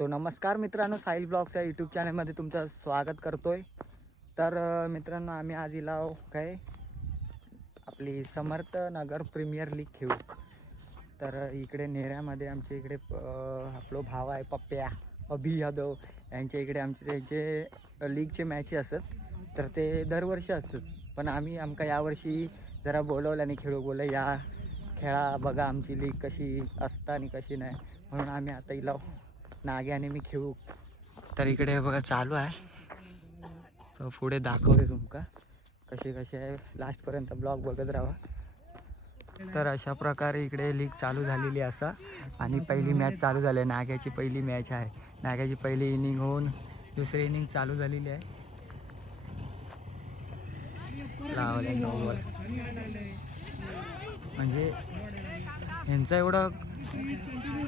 So नमस्कार मित्रांनो, Sahil blogs या यूट्यूब चॅनलमध्ये तुमचं स्वागत करतोय। तर मित्रांनो, आम्ही आज इलाव काय आपली समर्थ नगर प्रीमियर लीग खेळू। तर इकडे नेऱ्यामध्ये आमच्या इकडे आपलो भाव आहे पप्प्या अभि यादव यांच्या इकडे त्यांचे लीगचे मॅचेस असतात। तर ते दरवर्षी असतात, पण आम्ही आमका यावर्षी जरा बोलवलं आणि खेळू बोलले या खेळा बघा आमची लीग कशी असता आणि कशी नाही, म्हणून आम्ही आता इलाव नागे आणि मी खेळू। तर इकडे बघा चालू आहे, तर पुढे दाखवते तुमका कशी कशी आहे, लास्टपर्यंत ब्लॉग बघत राहा। तर अशा प्रकारे इकडे लीग चालू झालेली असा आणि पहिली मॅच चालू झाली आहे। नाग्याची पहिली मॅच आहे, नाग्याची पहिली इनिंग होऊन दुसरी इनिंग चालू झालेली आहे। लावले नो बॉल, म्हणजे यांचं एवढं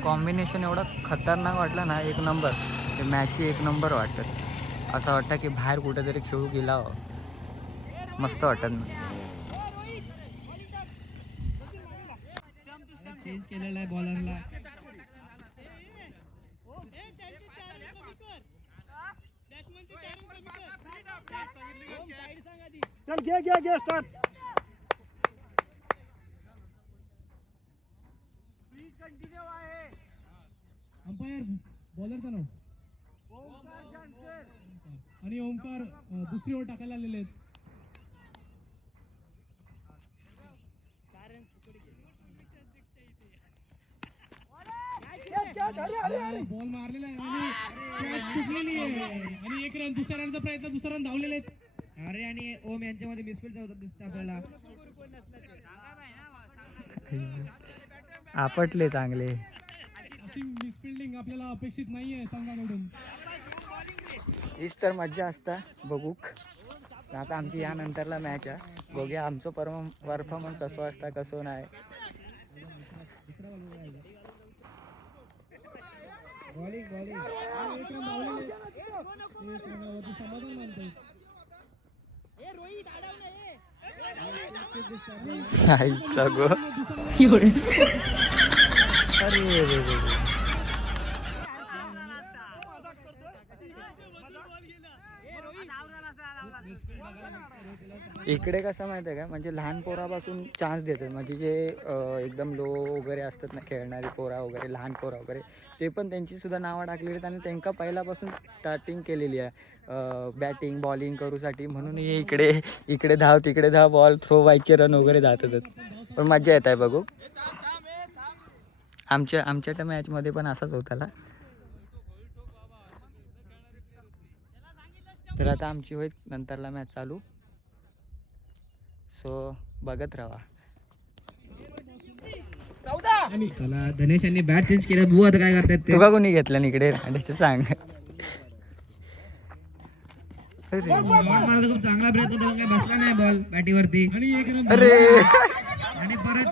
कॉम्बिनेशन एवढं खतरनाक वाटलं ना, एक नंबर। ते मॅचची एक नंबर वाटतं, असं वाटतं की बाहेर कुठेतरी खेळू गेला हो, मस्त वाटत ना। चेंज केलेला आहे बॉलरला। चल घे स्टार्ट। अंपायर बॉलरचं नाव आणि ओमकार दुसरी ओव्हर टाकायला आलेले आहेत। बॉल मारलेला आहे आणि कॅच सुटलेली आहे आणि एक रन, दुसऱ्या रनचा प्रयत्न, दुसरा रन धावलेले आहेत। अरे आणि ओम यांच्यामध्ये मिसफील्ड होत दिसतं आपल्याला। आपटले चांगले, अशी मिसफिल्डिंग आपल्याला अपेक्षित नाहीये संघाकडून। हीच तर मज्जा असता बघूक। आता आमची यानंतरला मॅच आहे, बघूया आमचं परफॉर्मन्स कसं असता कसं नाही। बॉलिंग एक रन धावलेले, एक रनावरती समाधान मानतोय। आईचा गो, अरे इकडे कसं माहिती आहे का, म्हणजे लहान पोरापासून चान्स देतात, म्हणजे जे एकदम लो वगैरे असतात ना खेळणारी पोरा वगैरे, लहान पोरा वगैरे, ते पण त्यांची सुद्धा नावं टाकलेली आहेत आणि त्यांना पहिल्यापासून स्टार्टिंग केलेली आहे बॅटिंग बॉलिंग करूसाठी। म्हणून हे इकडे धाव तिकडे धाव, बॉल थ्रो व्हायचे, रन वगैरे जातात, पण मज्जा येत आहे बघू। आमच्या त्या मॅचमध्ये पण असाच होता। तर आता आमची होईल नंतरला मॅच चालू, सो बघत राहा। चला धनेश यांनी बॅट चेंज केलं, बघू आता काय करतात ते। तुका कोणी घेतलं इकडे रांडेचं सांग। मारायचा खूप चांगला प्रयत्न होता, पण काही बसला नाही बॉल बॅटीवरती आणि एक रन। अरे आणि परत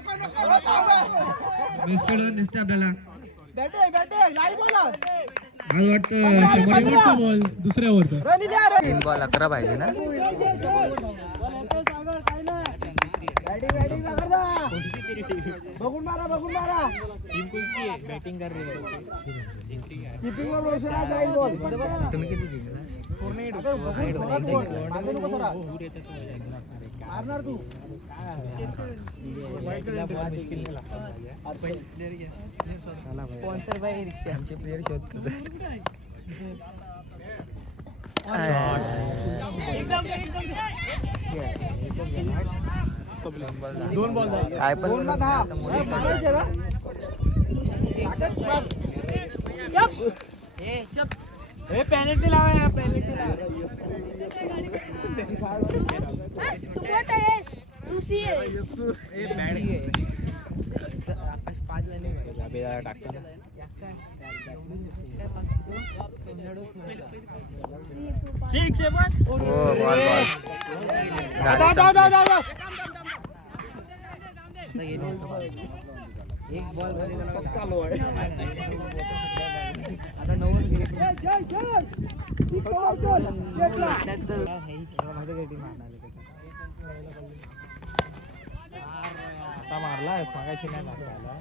मिसफील्ड होत दिसतं आपल्याला। आज वाटतं शेवटचा बॉल दुसऱ्या ओव्हरचा, 3 बॉल 11 पाहिजे ना। बघून मारा बॅटिंग कर रही है, कीपिंग वर रोशना जाईल बॉल। तुम्ही किती जिंकला? मारणार तू स्पॉन्सर बाय रिक्षा, आमचे प्लेयर शोधतात। दोन बॉल काय पण पेनल्टी लावा, पेनल्टी एक बॉल आता 9 मारला मागाशी नाही मारला।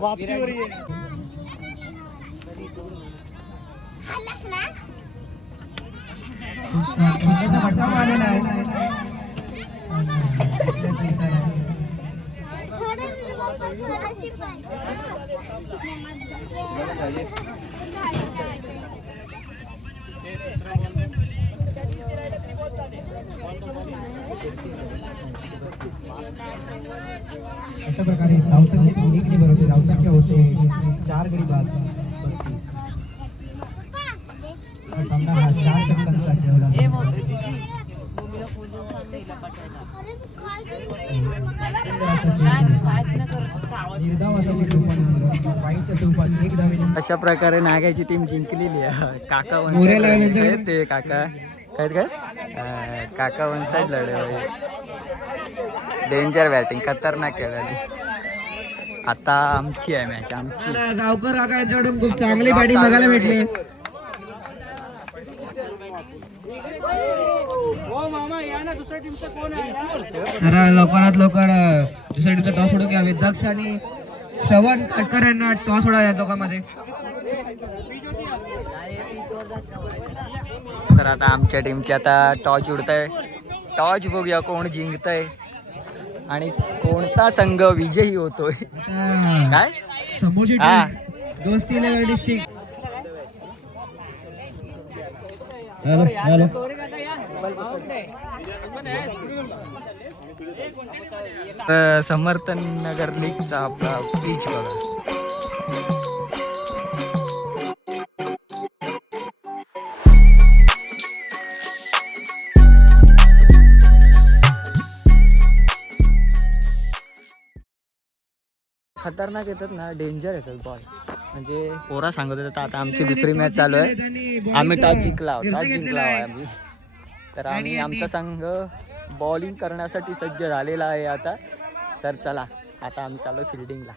वापसीवर ये. फटका मारलेला आहे. अशा प्रकारे धावसंख्या 1 गडी भरवते. धावसंख्या होते 4 गडी बाद 32. हा सामना हा 4 षटकांचा खेळला जातो. निर्धावासाची टोपण वाईच्या स्वरूपात 1 धावेने अशा प्रकारे नागाची टीम जिंकलेली आहे. काका वन मोरे साईड लागले लढले. ते काका काय काका वन साईड लढले. डेंजर बॅटिंग खतरनाक खेळाली. आता आमची आहे मॅच आमची. गावकर काका यांच्याकडून खूप चांगली बॅटिंग बघायला भेटली. जरा लवकरात लवकर दुसऱ्या टीमचा टॉस उडू घ्यावे. दक्ष आणि श्रवण कटकर यांना टॉस उडा या दोघांमध्ये. तर आता आमच्या टीमची आता टॉच उडतंय. टॉच बघूया कोण जिंकतंय आणि कोणता संघ विजयी होतोय. आता काय समोरची हा. टीम दोस्ती लेवल डिस्ट्रिक्ट. हॅलो हॅलो समर्थन नगर लीगचा आपला पिच बघा. खतरनाक येतात ना, डेंजर येतात बॉल. म्हणजे पोरा सांगत होता आता आमची दुसरी मॅच चालू आहे. आम्ही टॉस जिंकला आहे आम्ही. तर आम्ही आमचा संघ बॉलिंग करण्यासाठी सज्ज झालेला आहे आता. तर चला आता आम्ही चालू फिल्डिंगला.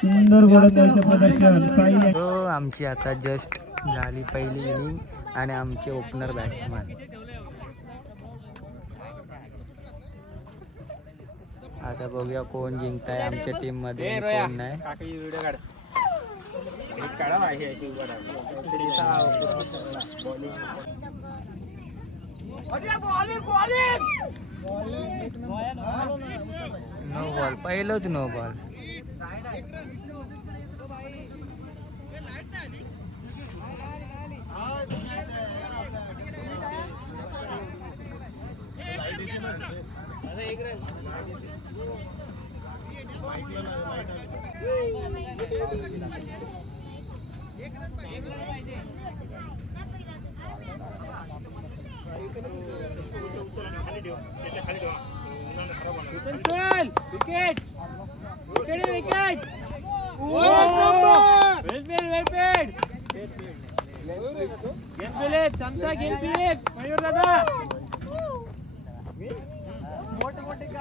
सुंदर गोलंदाजीचे प्रदर्शन साई. हो आमची आता जस्ट झाली पहिली इनिंग आणि आमचे ओपनर बॅट्समॅन. आता बघूया कोण जिंकताय आमच्या टीम मध्ये आणि कोण नाही. नो बॉल पहिलंच नो बॉल.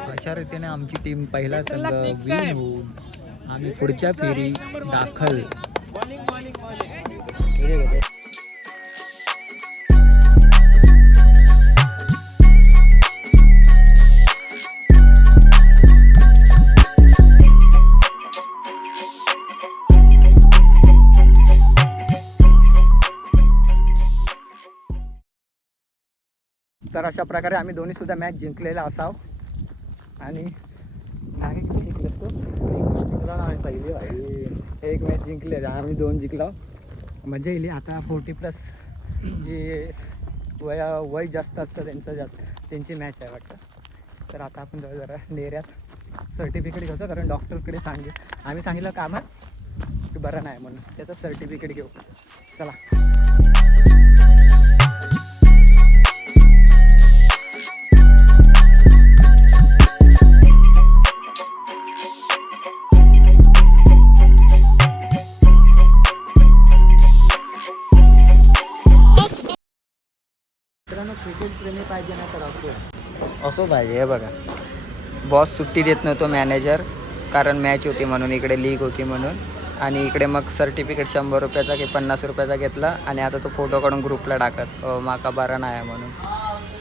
अशा रीतीने आमची टीम पहिला संघ विन होऊन आम्ही पुढच्या फेरी दाखल. तर अशा प्रकारे आम्ही दोन्ही सुद्धा मॅच जिंकलेला असाव. आणि नागे किती जिंकले तो एक मॅच जिंकले आम्ही 2 जिंकलो. मजा येईल. आता 40+ जे वय जास्त असतं त्यांची मॅच आहे वाटतं. तर आता आपण जरा नेऱ्यात सर्टिफिकेट घेतो. कारण डॉक्टरकडे आम्ही सांगितलं कामात की बरं नाही म्हणून त्याचं सर्टिफिकेट घेऊ. चला. मित्रांनो क्रिकेट प्रेमी पाहिजे ना तर असो पाहिजे. हे बघा बॉस सुट्टी देत नव्हतो मॅनेजर, कारण मॅच होती म्हणून, इकडे लीग होती म्हणून. आणि इकडे मग सर्टिफिकेट 100 रुपयाचा की 50 रुपयाचा घेतला आणि आता तो फोटो काढून ग्रुपला टाकत माका बरा नाही आहे म्हणून.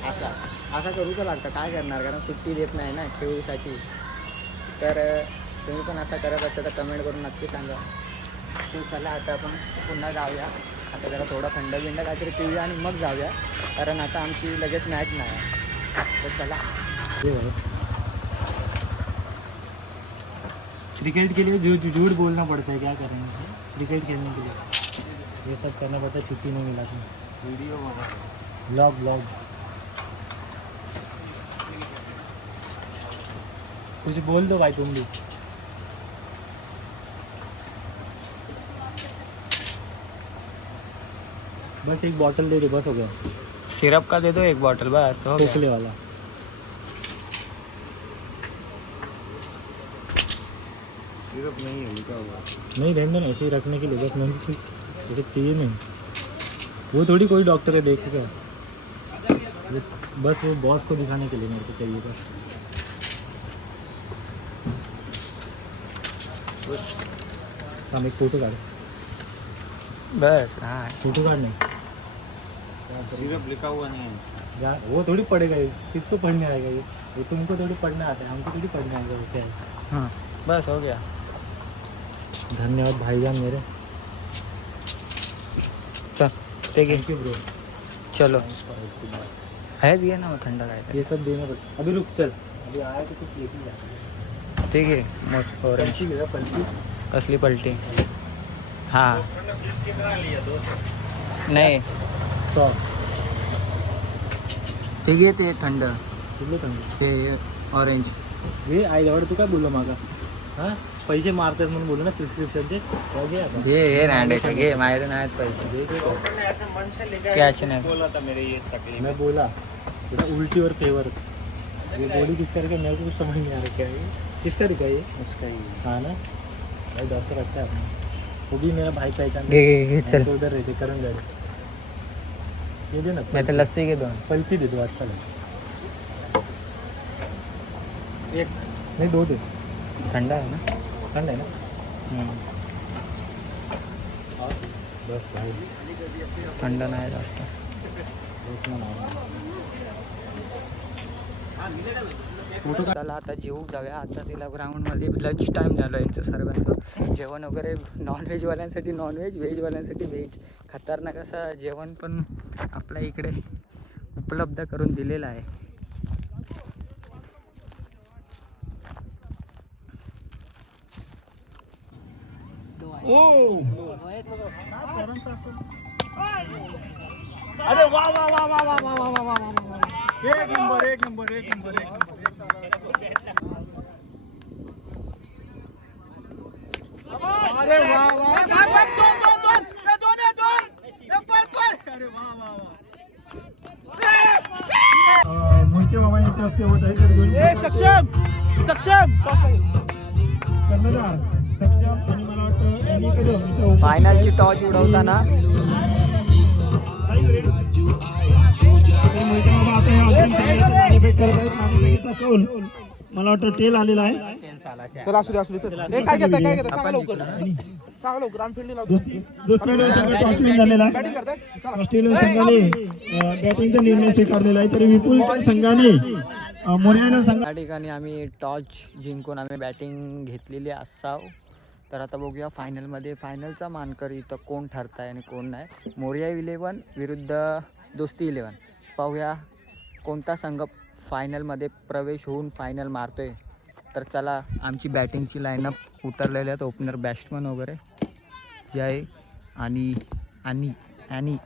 असा करूचं लागतं, काय करणार, कारण सुट्टी देत नाही ना खेळूसाठी. तर तुम्ही पण असा करत असेल तर कमेंट करून नक्की सांगा. सो चला आता आपण पुन्हा जाऊया. आता जरा थोडा थंड बिंड काहीतरी पिऊया आणि मग जाऊया, कारण आता आमची लगेच मॅच नाही आहे. तर चला. क्रिकेट के लिए झूठ बोलना पड़ता है, क्या करेंगे. क्रिकेट खेलने के लिए ये सब करना पड़ता है, छुट्टी नहीं मिला तो. वीडियो ब्लॉग कुछ बोल दो भाई तुम भी. बस एक बॉटल दे दो, बस हो गया. सिरप का दे दो एक बॉटल, बस हो गया. खोखले वाला. सिरप नहीं है, लिखा हुआ. नहीं रहने दो ना, ऐसे ही रखने के लिए, बस मुझे मुझे चाहिए नहीं. वो थोड़ी कोई डॉक्टर है देखेगा, बस वो बॉस को दिखाने के लिए मेरे को चाहिए बस. हम एक फोटो काट. बस. हाँ फोटो काट नहीं सिरप लिखा हुआ नहीं है. यार, वो थोड़ी पढ़ेगा ये, किसको पढ़ने आएगा ये तुमको थोड़ी पढ़ना आता है, हमको थोड़ी पढ़ना आएगा. वो क्या है. हाँ बस हो गया. धन्यवाद भाईजान मेरे. चल ठीक है, थैंक यू ब्रो. चलो. हैज ये ना वो ठंडा काय ये सब देना पड़ता. अभी रुक, चल अभी आया तो कुछ लेके जा. ठीक आहे. मस्त ऑरेंज. पलटी ले पलटी. कसली पलटी. हां नाही 100 ते घे, ते थंड, कुठलं थंड. ते ऑरेंज. हे आईजवळ तू काय बोललो मागा. हां पैसे मारतात म्हणून बोललो ना प्रिस्क्रिप्शनचे. घे आता. घे नांडायचे, घे मायरे नाहीत पैसे. कॅश नाही. बोला था मेरे ये तकलीफ. मैं बोला थोड़ा उल्टी और फेवर. ये बॉडी किस करके मेरे को कुछ समझ नहीं आ रहा क्या है ये. किसका दिखा ये. उसका ही. हाँ ना भाई, डॉक्टर अच्छा है अपना. वो भी मेरा भाई पहचान. घे चल. तो उधर रहते करण गए. ये दे ना. नाही तर लस्सी घे 2. पलटी दे दो, अच्छा लगे. एक नहीं 2 दे. थंड आहे ना. ठंड है ना. बस भाई. थंड नाही जास्त. चला आता जेवू जाऊया. आता तिला ग्राउंडमध्ये लंच टाईम झालं यांचं सर्वांचं. जेवण वगैरे नॉनव्हेजवाल्यांसाठी नॉनव्हेज, व्हेजवाल्यांसाठी व्हेज. खतरनाक असं जेवण पण आपल्या इकडे उपलब्ध करून दिलेलं आहे. अरे वाह वाह वाह वाह वाह वाह वाह वाह वाह. एक नंबर एक नंबर एक नंबर एक नंबर. अरे वाह वाह. अरे वाह वाह वाह. मोहिते मामा यांच्या हस्ते होत आहे तर दोन्ही सक्षम कर्णधार सक्षम आणि मला वाटतं यांनी कधी फायनलची टॉस उडवताना मला वाटतं टेल आलेला आहे. चला असू दे असू दे. काय घेता काय घेता सांगा लवकर. सांगा लवकर. आमफिल्डला दुसऱ्या संघ टॉस विन झालेला आहे. ऑस्ट्रेलियन संघाने बॅटिंगचा निर्णय स्वीकारलेला आहे, तरी विपुलच्या संघाने मोर्याला संघ. या ठिकाणी आम्ही टॉस जिंकून आम्ही बॅटिंग घेतलेली असाव. तर आता बघूया फायनलमध्ये फायनलचा मानकरी तर कोण ठरत आहे आणि कोण नाही. मोर्या 11 विरुद्ध दोस्ती 11. पाहूया कोणता संघ फायनलमध्ये प्रवेश होऊन फायनल मारतोय. तर चला, आमची बॅटिंगची लाईनअप उतरलेली आहेत. ओपनर बॅट्समन वगैरे जे आहे आणि आणि आणि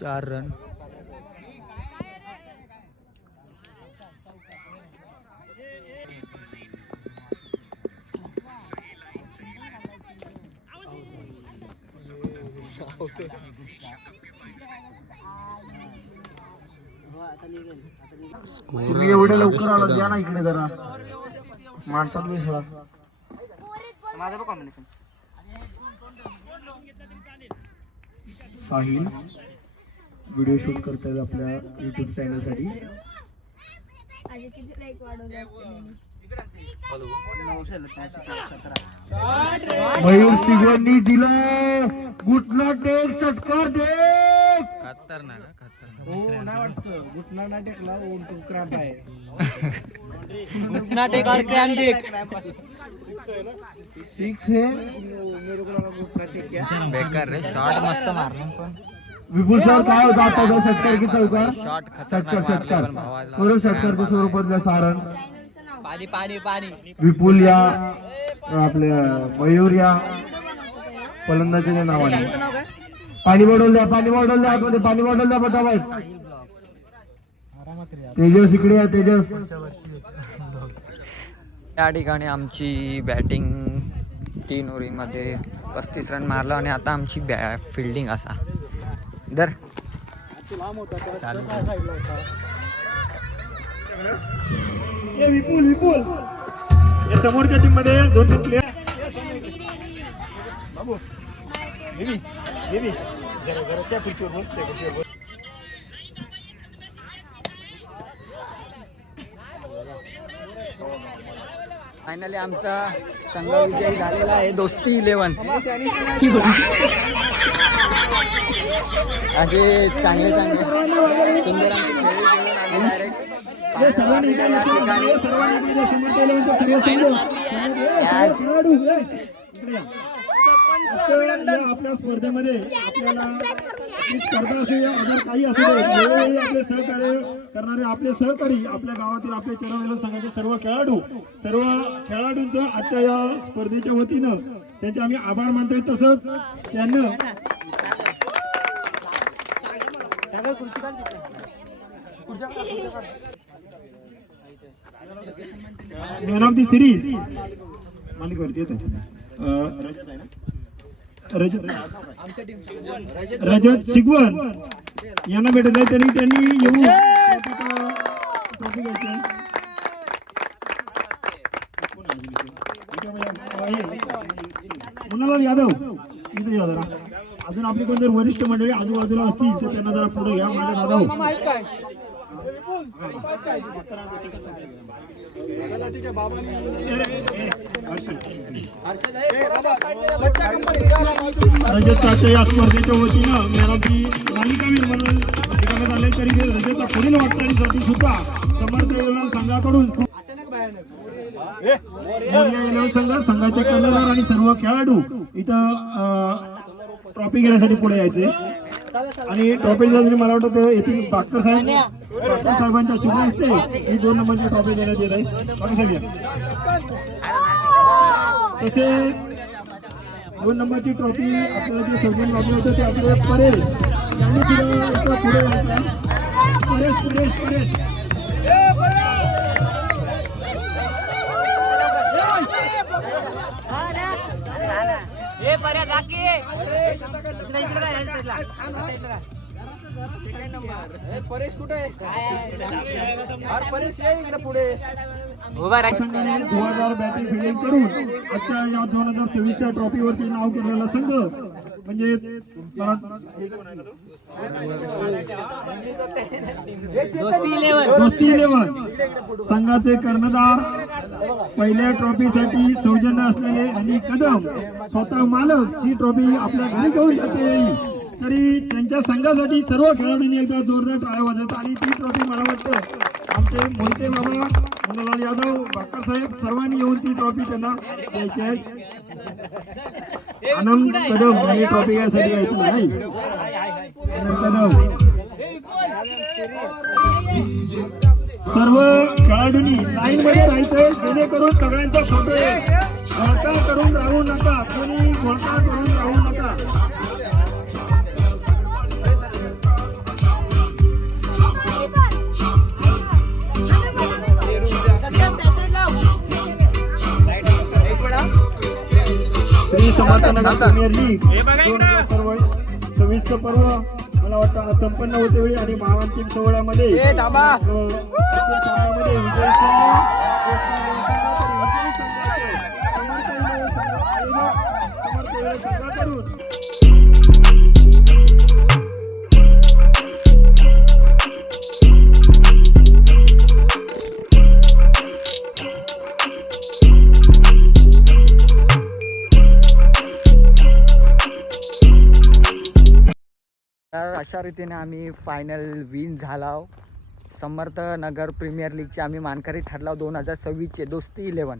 चार रन. तुम्ही एवढे लवकर आलात, या ना इकडे जरा माणसात मिसळा. माझं पण कॉम्बिनेशन. साहिल व्हिडिओ शूट करतायत आपल्या युट्यूब चॅनल साठी. मयूर सिंगांनी दिला गुटला टेक षटकार देख. हो नाही वाटतं घुटना नाही टेकला क्रॅम्प आहे. नाटेक और क्रॅम देख. 6 है मेरे को लगा घुटना टेक क्या. बेकार रे, शॉट मस्त मारला पण. विपुल सर काय होता आता षटकार की चौकार. शॉट षटकार षटकार बरोबर षटकारच्या स्वरूपातल्या सारण. पाणी पाणी पाणी. विपुल या आपल्या मयूर या फलंदाजाच्या नावाने. पाणी बॉटल द्या, पाणी बॉटल द्या, आतमध्ये पाणी बॉटल द्या पटापट. तेजस इकडे या तेजस. या ठिकाणी आमची बॅटिंग 3 ओव्हरमध्ये 35 रन मारलं आणि आता आमची फिल्डिंग असा दर चालू. विपुल विपुल या समोरच्या टीम मध्ये 2-3 प्लेयर. बाबू जरा त्या पिचवर बसते. फायनली आमचा संघ विजयी झालेला आहे. दोस्ती 11 असे चांगले चांगले सुंदर आमचे खेळी खेळून आम्ही डायरेक्ट आपल्या स्पर्धेमध्ये आपल्याला आपली स्पर्धा असू या अगर काही असू दे, वेळोवेळी आपले सहकार्य करणारे आपले सहकारी आपल्या गावातील आपले चेरावेला संघाचे सर्व खेळाडूंचं आजच्या या स्पर्धेच्या वतीनं त्यांचे आम्ही आभार मानतोय. तसंच त्यांना मॅन ऑफ द सिरीज मालिकवरती येत आहे रजत सिगवन यांना भेटत आहे. त्यांनी येऊन ट्रॉफी घ्यायची. मुन्नालाल यादव इथे या जरा. अजून आपली कोण जर वरिष्ठ मंडळी आजूबाजूला असतील तर त्यांना जरा पुढे घ्या. माझ्या दादा रजतच्या या स्पर्धेच्या वतीनं मॅन ऑफ दी मालिकावीर म्हणून ठिकाणात आले. तरी रजतचा पुढील वाटचालीसाठी सुद्धा समर्थ संघाकडून संघाचे कर्णधार आणि सर्व खेळाडू इथं ट्रॉफी घेण्यासाठी पुढे यायचे. आणि ट्रॉफी जरी मला वाटतं येथील बाकर साहेबांच्या शुभ हस्ते ही 2 नंबरची ट्रॉफी देण्यात येत आहे. बाकर साहेब तसे 2 नंबरची ट्रॉफी आपल्याला जे सौजन्य लाभले होते ते आपले परेश यांनी सुद्धा पुढे यायचं. परेश परेश कुठे आहे? परेश इकडे पुढे. 2000 बॅटिंग फिल्डिंग करून आजच्या या 2024च्या ट्रॉफीवरती नाव केलेला संघ म्हणजे दोस्ती 11 संघाचे कर्णधार पहिल्या ट्रॉफीसाठी सौजन्य असलेले आणि कदम स्वतः मालक ही ट्रॉफी आपल्या घरी घेऊन जाते. तरी त्यांच्या संघासाठी सर्व खेळाडूंनी एकदा जोरदार टाळ्या वाजवत आणि ती ट्रॉफी मला वाटतं आमचे मोहिते बाबा, मुन्नालाल यादव, बाकर साहेब सर्वांनी येऊन ती ट्रॉफी त्यांना द्यायची आहे. आनंद कदम यांनी ट्रॉफी घ्यायसाठी यायची नाही. कदम सर्व खेळाडूंनी लाईन मध्ये राहायचंय जेणेकरून सगळ्यांचा फोटो घोळका करून राहू नका. कोणी घोळका करून राहू नका. श्री समर्थ नगर प्रीमियर लीग 22 पर्व मला वाटतं आज संपन्न होते वेळी आणि महाअंतिम सोहळ्यामध्ये सामन्यामध्ये विजय संघ विजयी संघाचे समर्थ वेळे संघाकडून तर अशा रीतीने आम्ही फायनल विन झाला. समर्थ नगर प्रीमियर लीगचे आम्ही मानकरी ठरला 2026चे दोस्ती 11.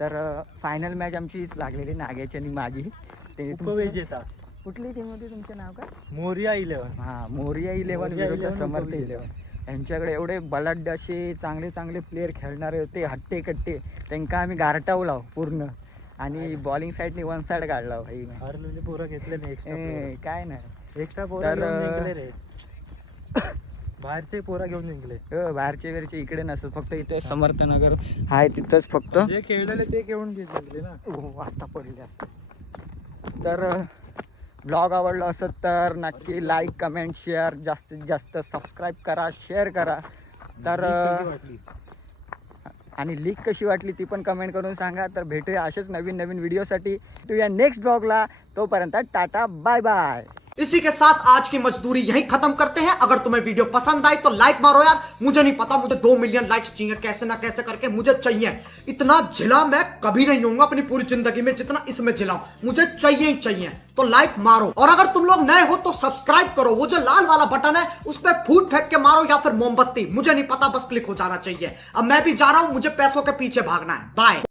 तर फायनल मॅच आमचीच लागलेली नाग्याची आणि माझी. ते उपविजेता कुठली टीम होती तुमचे नाव काय? मोरिया 11. हां, मोरिया 11 विरुद्ध समर्थ 11. यांच्याकडे एवढे बलाढ्य असे चांगले चांगले प्लेयर खेळणारे होते, हट्टे कट्टे. त्यांना आम्ही गारटावला पूर्ण आणि बॉलिंग साईडने वन साईड काढला भाई. हरलेले पोरं घेतले नाही एक्स्ट्रा काय नाही एक्स्ट्रा पोरं घेऊन जिंकले रे. बाहेरचे पोरं घेऊन जिंकले. बाहेरचे वेरचे इकडे नसतं, फक्त इथे समर्थ नगर आहे तिथंच फक्त. जे खेळलेले ते घेऊन जिंकले ना. हो, आता पडले असते. तर ब्लॉग आवडला असत तर नक्की लाईक कमेंट शेअर जास्तीत जास्त सबस्क्राईब करा, शेअर करा. तर आणि लीग कशी वाटली ती पण कमेंट करून सांगा. तर भेटूया असेच नवीन नवीन व्हिडिओसाठी. भेटूया नेक्स्ट ब्लॉगला. तोपर्यंत टाटा बाय बाय. इसी के साथ आज की मजदूरी यहीं खत्म करते हैं। अगर तुम्हें वीडियो पसंद आई तो लाइक मारो यार। मुझे नहीं पता, मुझे 2 मिलियन लाइक्स चाहिए, कैसे ना कैसे करके मुझे चाहिए। इतना झिला मैं कभी नहीं होऊंगा अपनी पूरी जिंदगी में जितना इसमें झिला हूं। मुझे चाहिए ही चाहिए, तो लाइक मारो। और अगर तुम लोग नए हो तो सब्सक्राइब करो। वो जो लाल वाला बटन है उस पर फूट फेंक के मारो या फिर मोमबत्ती, मुझे नहीं पता, बस क्लिक हो जाना चाहिए। अब मैं भी जा रहा हूं, मुझे पैसों के पीछे भागना है। बाय।